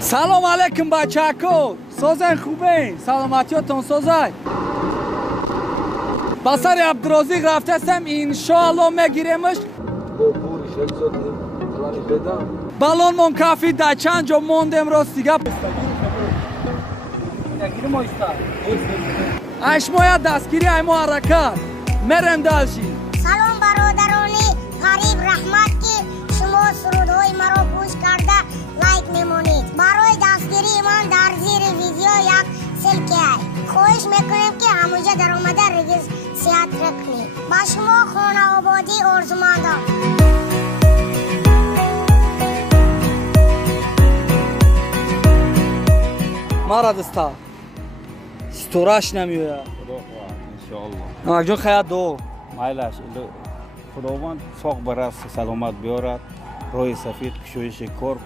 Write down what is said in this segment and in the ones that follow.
سلام علیکم بچه‌ها. سوزن خوبه؟ سلامتیاتون سوزای؟ بسر عبدورازیق رفته هستم انشاءالله میگیریمش. بالون من کافی در چند جا موندم راست دیگه. اشمایا دستگیری ایمو حرکت مرم دلشی. سلام برادرانی غریب رحمت که شما سرودهای مرا گوش کرده لایک میمونید. برای دستگیری من در زیر ویدیو یک سلکه خواهش میکنیم که همونجا در اومده رجیستر کنید. با شما خانه آبادی آرزومندم. مرا دستا ستورش نمیویا انشاءالله جون خیات دو مایلش خداوند ساق برس سلامت بیارد روی سفید کشویش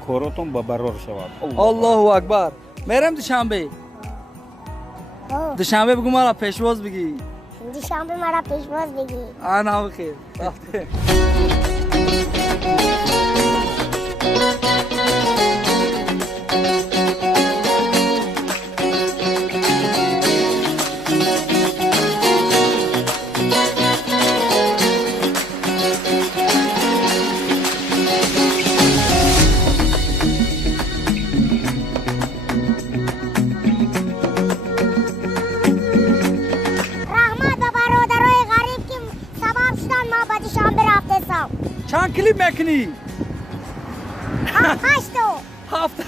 کاراتون با برار شود. الله اکبر. میرم دوشنبه. دوشنبه بگو مرا پیشواز بگی. دوشنبه مرا پیشواز بگی. آنا بخیر. چند کلیپ میکنی؟ هفت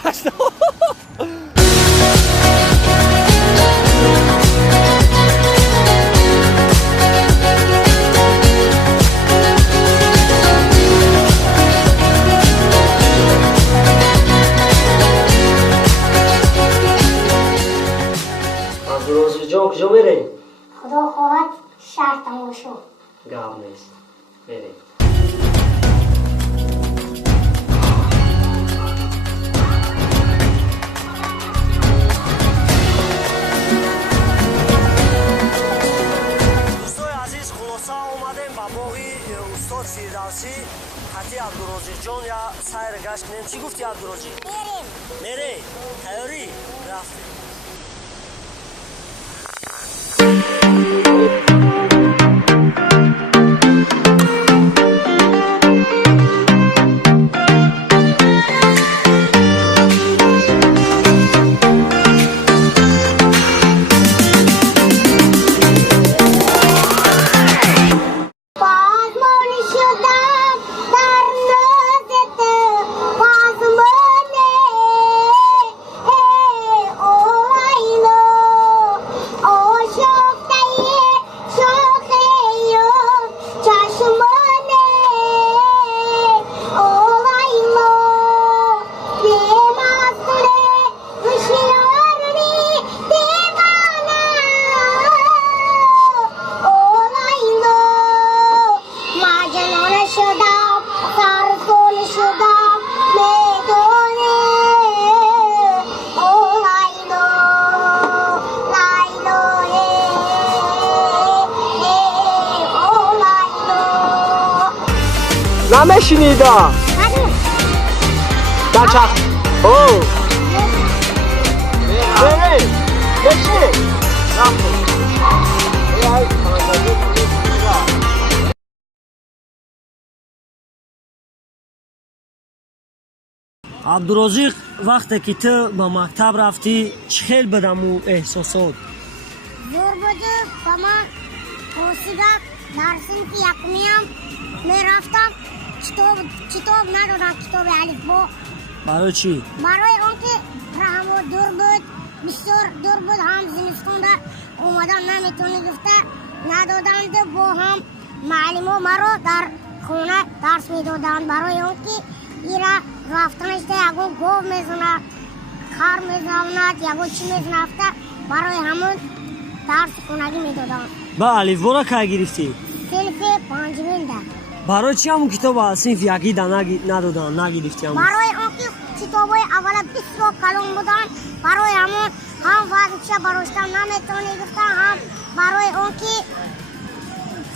عبدورازیق جان کجا میری؟ خدا خواهد شهر تماشا. گام نیست میری. حتی عبدورازیق جان یا سایر گشت کنیم. چی گفتی عبدورازیق؟ میری؟ تیاری؟ رفتیم. نمیشنیدم. بچه او بری بشی عبدورازیق وقتی که تو به مکتب رفتی چه خیلی بدم احساسات؟ زور بوده با من پرسیدم در صنف یکمیم میرفتم کتاب ندادم. کتاب الفبا. برای چی؟ برای آنکه رحم دور بود، بسیار دور بود. هم زمستون ده اومدن نمیتونی گفته ندادند. با هم معلم مرا در خونه درس میدادند. برای آنکه ایره رفتنش ده یکو گوه میزند، خر میزند، یکو چی میزنفته. برای همون درس خونگی میدادند. با الفبا را که گرفتی؟ صنف پنجمین ده. برای چی همون کتاب از صنف یکی ده ندادن نگرفتی؟ برای آنکه کتابای اول بسیار کلان بودن. برای همون هم وقتش بروشتن نمیتونی گفتن، هم برای آنکه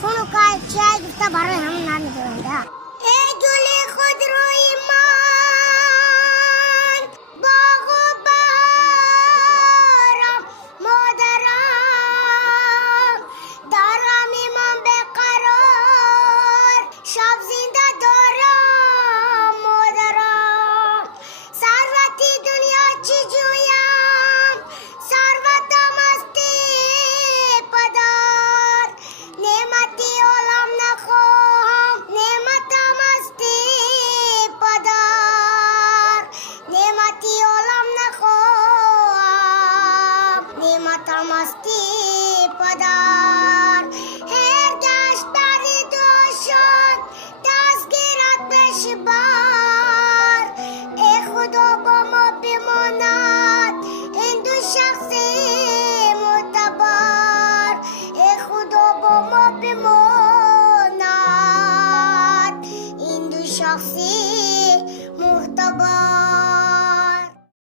خونوکای چای گفته برای همون نمیدونن. ای گل خود روی من باغ شخصی محتوا